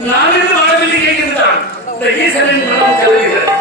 நானிருந்து வாழவில்லை கேட்கின்றான். இந்த ஈசனின் மனம் கலங்குகிறது.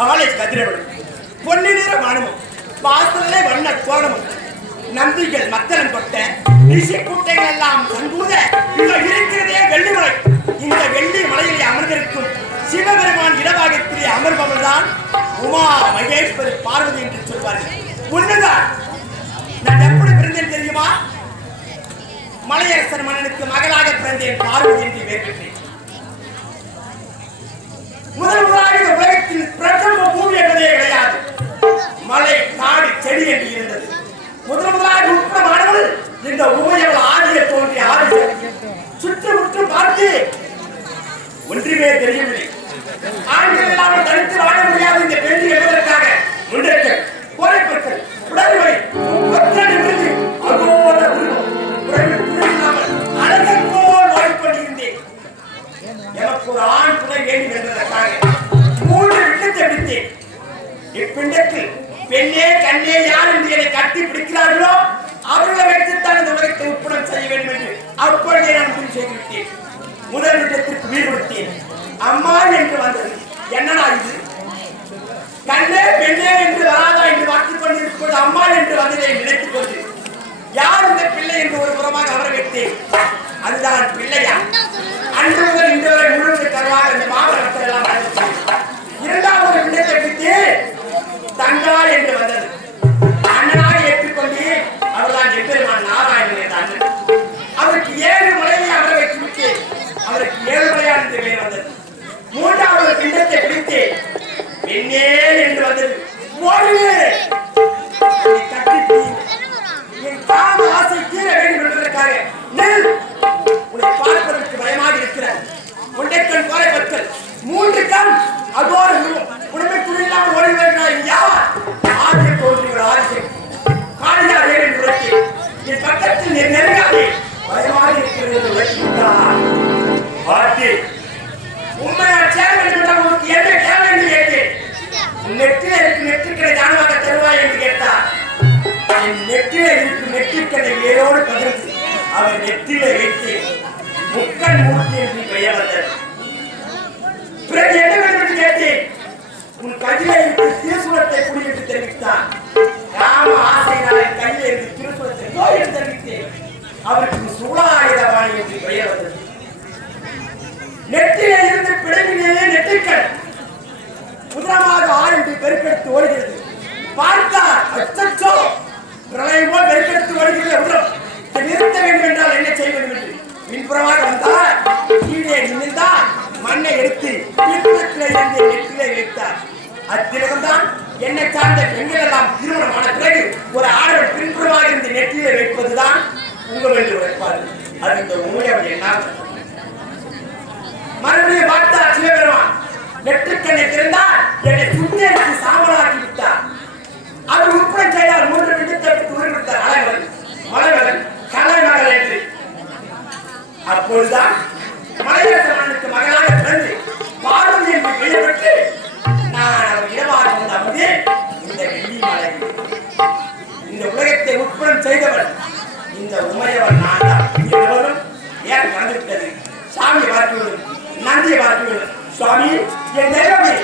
காலேஜ் கதிரவன் பொன்னி நிற மானமும் வாசலே வண்ண கோலமும் நந்திகள் மத்தளம் கொட்ட ரிஷி கூட்டைகள் எல்லாம் சங்கூத இங்க இருக்கிறதே வெள்ளிமலை. இந்த வெள்ளி மலையிலே அமர்ந்திருக்கும் சிவபெருமான் இடபாகத்திலே அமர்பவள் தான் உமா மகேஸ்வரி பார்வதி என்று சொல்வார்கள். உண்மைதான். நான் எப்படி பிறந்தேன் தெரியுமா? மலையரசன் மன்னனுக்கு மகளாக பிறந்தேன், பார்வதி என்று பெயர் பெற்றேன். முதலாக இந்த உலகத்தில் பிரதம பூமி என்பதே கிடையாது. மலை காடு செடி என்று இருந்தது. முதலாக உட்படமானவள் இந்த உமையவள் ஆடிய தோன்றிய ஆடி சுற்று பார்த்து ஒன்றுமே தெரியவில்லை. ஆண்கள் எல்லாம் தனித்து வாழ முடியாது. இந்த பெண்ணு என்பதற்காக முன்னேற்றம் கோரைப்பற்கள் உடல்வை அதோட அழகை போல் ஓடிக்கொண்டிருந்தேன். எனக்கு ஒரு ஆண் துணை வேண்டும் என்பதற்காக 3 விட்டத்தை விடுத்தேன். இப்பிண்டத்தில் பெண்ணே கண்ணே யார் என்று என்னை கட்டி பிடிக்கிறார்களோ அவர்களை வைத்துத்தான் இந்த உலகத்தை உட்படம் செய்ய வேண்டும் என்று அப்பொழுதே நான் முடிவு செய்துவிட்டேன். முதல் விட்டத்திற்கு வீடு கொடுத்தேன். அம்மா என்று வந்தது. என்னடா இது? கண்ணே பெண்ணே என்று வராத நெருங்காதே பயமாக இருக்கிறது என்று வைத்துவிட்டார். பாட்டி உண்மை நான் சேர வேண்டும் என்றால் உனக்கு என்ன தேவை என்று கேட்டேன். நெற்றில இருக்கு நெற்றிக்கடை தானமாக தருவாய் என்று கேட்டார். என் நெற்றில இருக்கு நெற்றிக்கடை வேரோடு பகிர்ந்து அவர் நெற்றில வைத்து முக்கன் மூர்த்தி என்று பெயர் வந்தது. பிறகு என்ன வேண்டும் என்று கேட்டேன். உன் கையில இருக்கு திருசுரத்தை குடி என்று தெரிவித்தார். ராம ஆசையினால் என் கையில இருக்கு திருசுரத்தை போய் என்று தெரிவித்தேன். அவருக்கு சூழாயுதபாணி என்று பெயர் வந்தது. நெற்றிலே இருந்து பிழைவிலேயே நெற்றிக்கண் முதலமாக ஆரம்பி பெருக்கெடுத்து ஓடுகிறது. பார்த்தார் அச்சோ பிரளயம் போல் பெருக்கெடுத்து ஓடுகிறது. உடல் நிறுத்த வேண்டும் என்றால் என்ன செய்ய வேண்டும் என்று மின்புறமாக வந்தார். கீழே நின்றார். மண்ணை எடுத்து தீர்த்தத்திலே இருந்து நெற்றிலே வைத்தார். அத்திரகம்தான் என்னை சார்ந்த பெண்கள் எல்லாம் திருமணமான பிறகு ஒரு ஆடவர் பின்புறமாக இருந்து நெற்றிலே வைப்பதுதான் உங்கள் என்று வைப்பார்கள். அது இந்த உண்மையாக என்னால் மறுபடியும் பார்த்தார் சிவபெருமான். நெற்றிக்கண்ணை திறந்தார். என்னை சுத்தேற்றி சாம்பலாக்கி விட்டார். அவர் உட்புறம் செய்தால் 3 நிமிடத்திற்கு உருவிட்டார். அலைவன் மலைவன் கலைமகள் என்று. அப்பொழுதுதான் மலையரசனுக்கு மகளாக பிறந்து பார்வதி என்று பெயர் பெற்று நான் அவர் இடமாக வந்தபோது இந்த வெள்ளி மலை இந்த உலகத்தை உட்புறம் செய்தவன் இந்த உமையவன் நான் தான். இருவரும் ஏன் மறந்துவிட்டது. சாமி பார்த்து நந்தியை பார்த்து சுவாமி என் தெய்வமே